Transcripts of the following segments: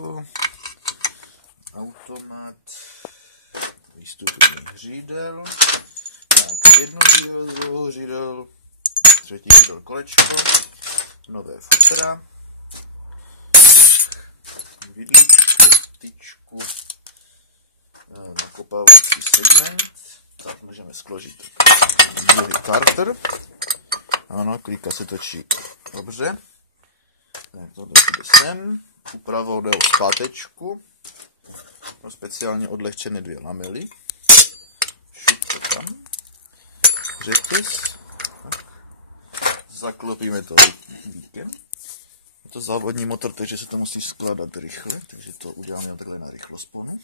Číslo, automat, výstupní hřídel, tak jedno hřídel, druhou hřídel, třetí hřídel kolečko, nové futra, vidličku, tyčku, nakopávací segment, tak můžeme složit druhý karter, ano, klíka se točí dobře, tak tohle jde sem, upravou jde o zpátečku, no speciálně odlehčené 2 lamely, šup to tam, řetěz, tak. Zaklopíme to víkem. Je to závodní motor, takže se to musí skládat rychle, takže to uděláme takhle na rychlosponu.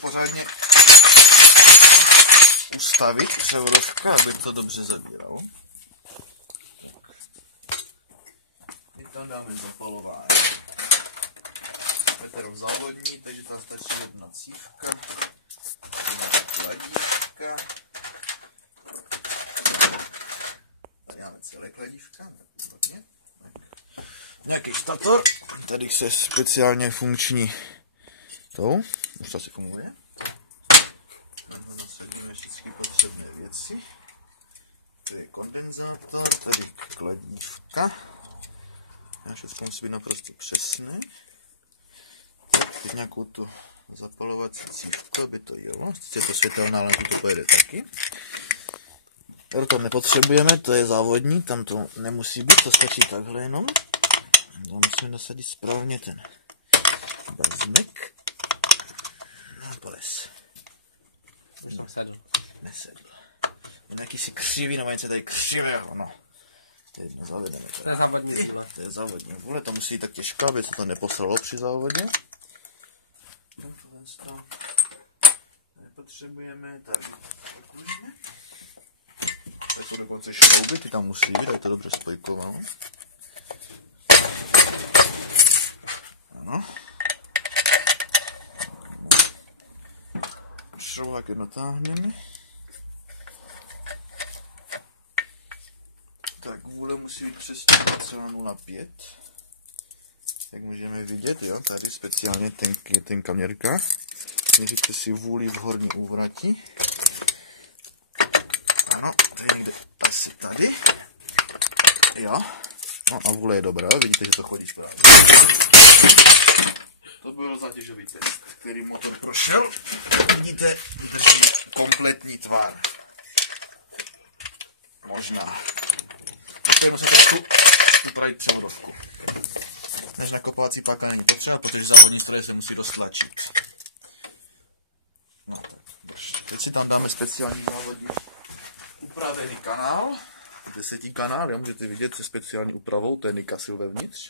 Pořádně ustavit převodovka, aby to dobře zabíralo. My tam dáme zapalování. Je to závodní, takže tam stačí jedna cívka, jedna kladívka. Tady máme celé kladívka, výborně. Nějaký stator, tady se speciálně funkční tou, už to asi funguje. Zasadíme všechny potřebné věci. Tady je kondenzátor, tady kladívka. Všechno musí být naprosto přesné. Tak, teď nějakou tu zapalovací cívku, aby to jelo. Sice je to světelná lampa, to pojede taky. To nepotřebujeme, to je závodní, tam to nemusí být, to stačí takhle jenom. Tam musíme nasadit správně ten bazmek. Poles. Nesedl. Je taky si křivý, nebo něco tady křivého, no. To je jedno zavedeme. To je závodní vůle. To je závodní vůle, to musí tak těžká, aby se to neposralo při závodě. To nepotřebujeme, tak spojkujeme. Tady jsou dokonce šrouby, ty tam musí být, je to dobře spojkováno. Ano. Šroubák je natáhneme. Tak vůle musí být přesně 2,05. Jak můžeme vidět, jo, tady speciálně ten kaměrka. Měříte si vůli v horní úvrati. Ano, to je někde asi tady. Jo. No a vůle je dobrá, vidíte, že to chodí správně. To byl zátěžový test, který motor prošel. Vidíte, drží kompletní tvar. Možná. Teď musím trošku upravit převodovku. Než nakopávací páka není potřeba, protože závodní stroje se musí dostlačit. No, teď si tam dáme speciální závodní upravený kanál. 10 kanál, jak můžete vidět, se speciální úpravou, to je Nikasil vevnitř.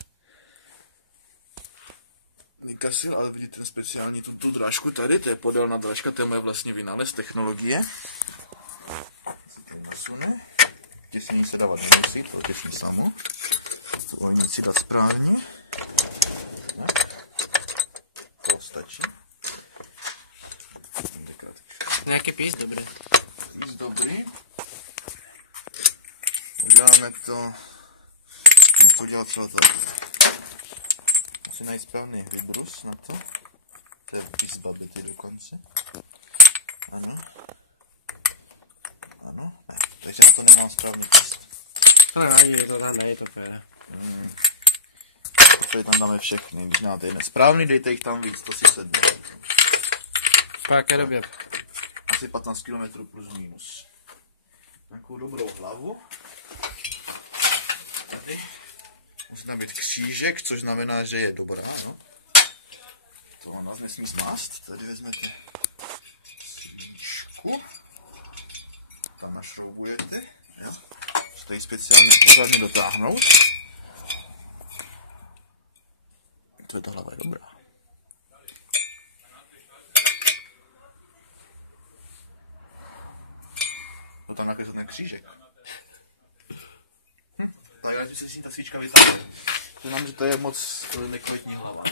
Nikasil, ale vidíte ten speciální tu drážku tady, to je podélná drážka, to je moje vlastně vynález technologie. Se to nasune. Těsnění se dávat nemusí, to těsní samo. To ohnici dá správně. To stačí. Nějaký pís dobrý. Pís dobrý. Uděláme to, musím udělat celé to. Musím najít správný vybrus na to. To je pís babety dokonce. Ano. Ano, ne, takže to nemám správný pís. To nevadí, to tam nejde, to fér. Tady tam dáme všechny, když máte jeden správný, dejte jich tam víc, to si sedne. Po jaké době? Asi 15 km plus minus. Takovou dobrou hlavu. Tady musí tam být křížek, což znamená, že je dobrá, no. To nás nesmí zmást, tady vezmete svíčku. Tam našroubujete, jo. Stojí speciálně pořádně dotáhnout. To je ta hlava je dobrá. To tam nakreslit ten křížek. Tak, ať se s ní ta svíčka vytáhne. Znám, že to je moc nekvalitní hlava.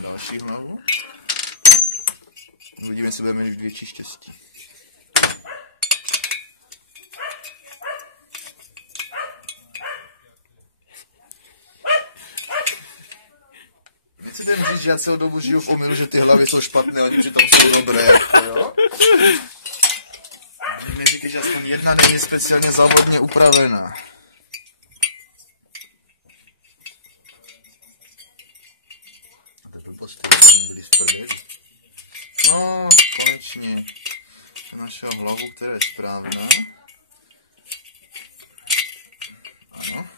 Další hlavu. Uvidíme, jestli budeme mít větší štěstí. Víc si jdem říct, že já celou dobu žiju v omylu, že ty hlavy jsou špatné, oni přitom jsou dobré, jako jo? Mě říkají, že aspoň jedna není speciálně závodně upravená. A to blbosti, byli v prdeli. No, konečně. Našel hlavu, která je správná. Ano.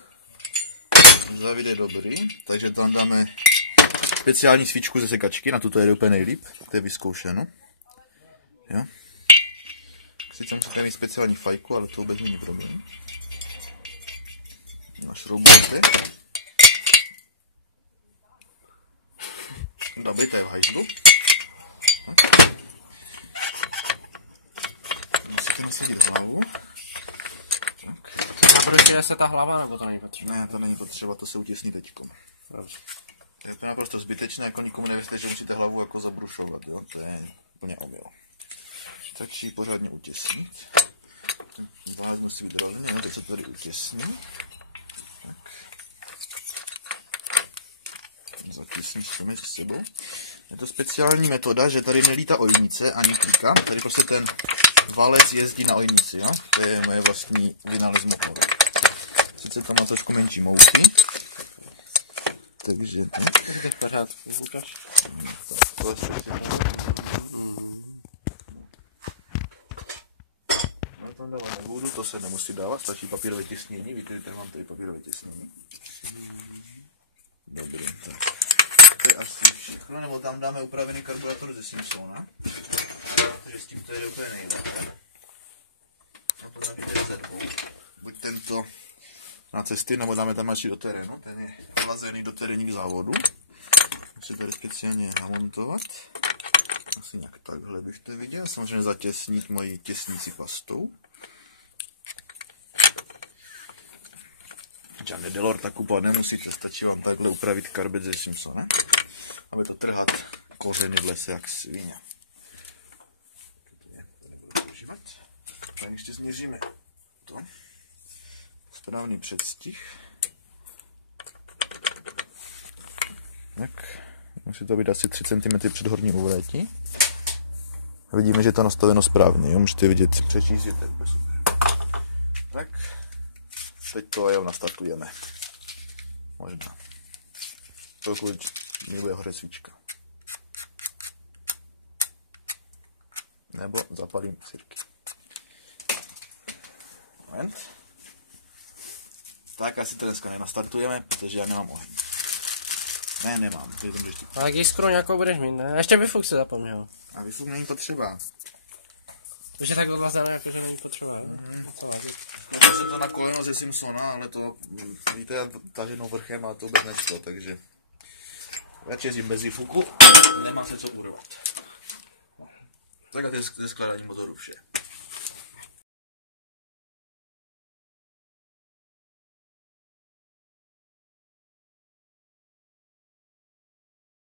Závid je dobrý, takže tam dáme speciální svíčku ze sekačky, na tuto jde úplně nejlíp, to je vyzkoušeno. Jo. Sice musíte mít speciální fajku, ale to vůbec není problém. Našroubujete. Dabejte v hajzlu. Musíte nasadit hlavu. Nabrojuje se ta hlava, nebo to není potřeba? Ne, to není potřeba, to se utěsní teďkom. Je to naprosto zbytečné, jako nikomu nevěřte, že musíte hlavu jako zabrušovat, jo? To je úplně omyl. Stačí pořádně utěsnit. Vážnu si vydraleně, teď se to tady utěsní. Zatísníš to mezi sebou. Je to speciální metoda, že tady nelítá ojnice ani klika. Tady prostě ten valec jezdí na ojnici, jo? To je moje vlastní vynález motoru. Sice to má trošku menší mouky. Takže... Je to v pořádku, ukáž. To je speciální. No tam dávat nebudu, to se nemusí dávat, stačí papírové těsnění. Víte, že tady mám tady papírové těsnění. Dobrý, tak. To je asi všechno, nebo tam dáme upravený karburátor ze Simpsona. Takže s tím to je úplně nejlépe. A to tam jde ze dvou. Buď tento na cesty, nebo dáme tam další do terénu. Ten je vlazený do terénních závodů. Musím tady speciálně namontovat. Asi nějak takhle bych to viděl. Samozřejmě zatěsnit mojí těsnící pastou. Žádný Delort tak kupovat nemusíte, stačí vám takhle upravit karbet ze Simpsona, aby to trhat kořeny v lese jak svině. Tak ještě změříme to. Správný předstih. Tak, musí to být asi 3 cm před horní uvlétí. Vidíme, že je to nastaveno správně, jo? Můžete vidět, přečíst, že to je úplně super. Tak, teď to jo, nastartujeme. Možná. Pokud mi bude hořet svíčka. Nebo zapalím sirky. Moment. Tak asi to dneska nenastartujeme, protože já nemám oheň. Ne, nemám. A tak jiskru nějakou budeš mít, ne? A ještě vyfuk se zapomněl. A vyfuk není potřeba. Už je tak odlazené, jako že není potřeba. Já jsem to na koleno ze Simpsona, ale to, víte, já taženou vrchem a to vůbec nešlo, takže radši jezdím bez výfuku, nemá se co urvat. Tak a to je ze skládání motoru vše.